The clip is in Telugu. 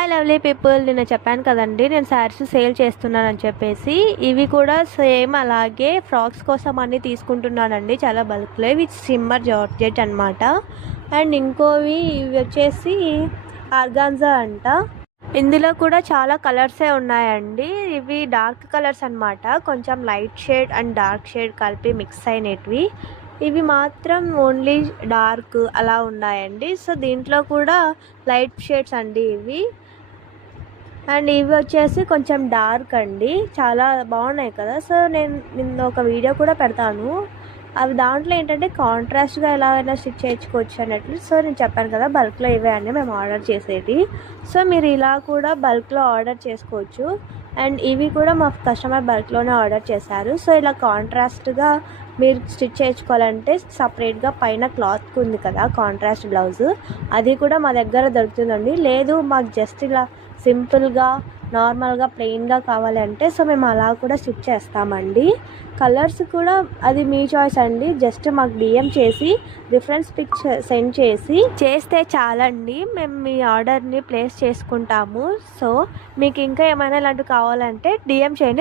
హాయ్ లవ్లీ పీపుల్, నేను చెప్పాను కదండి నేను శారీస్ సేల్ చేస్తున్నానని చెప్పేసి. ఇవి కూడా సేమ్ అలాగే ఫ్రాక్స్ కోసం అన్నీ తీసుకుంటున్నానండి, చాలా బల్క్లో. ఇవి సిమ్మర్ జార్జెట్ అనమాట. అండ్ ఇంకోవి ఇవి వచ్చేసి ఆర్గాన్జా అంట. ఇందులో కూడా చాలా కలర్సే ఉన్నాయండి. ఇవి డార్క్ కలర్స్ అనమాట, కొంచెం light shade and dark shade కలిపి మిక్స్ అయినవి. ఇవి మాత్రం ఓన్లీ డార్క్ అలా ఉన్నాయండి. సో దీంట్లో కూడా లైట్ షేడ్స్ అండి ఇవి. అండ్ ఇవి వచ్చేసి కొంచెం డార్క్ అండి, చాలా బాగున్నాయి కదా. సో నేను ఒక వీడియో కూడా పెడతాను. అవి దాంట్లో ఏంటంటే కాంట్రాస్ట్గా ఎలాగైనా స్టిచ్ చేయించుకోవచ్చు అన్నట్లు. సో నేను చెప్పాను కదా బల్క్లో ఇవే అండి మేము ఆర్డర్ చేసేది. సో మీరు ఇలా కూడా బల్క్లో ఆర్డర్ చేసుకోవచ్చు. అండ్ ఇవి కూడా మా కస్టమర్ బల్క్లోనే ఆర్డర్ చేశారు. సో ఇలా కాంట్రాస్ట్గా మీరు స్టిచ్ చేయించుకోవాలంటే సపరేట్గా పైన క్లాత్ ఉంది కదా కాంట్రాస్ట్ బ్లౌజ్, అది కూడా మా దగ్గర దొరుకుతుందండి. లేదు మాకు జస్ట్ ఇలా సింపుల్గా నార్మల్గా ప్లెయిన్గా కావాలంటే సో మేము అలా కూడా స్టిచ్ చేస్తామండి. కలర్స్ కూడా అది మీ చాయిస్ అండి. జస్ట్ మాకు డిఎం చేసి రిఫరెన్స్ పిక్స్ సెండ్ చేస్తే చాలండి, మేము మీ ఆర్డర్ని ప్లేస్ చేసుకుంటాము. సో మీకు ఇంకా ఏమైనా ఇలాంటివి కావాలంటే డిఎం చేయండి.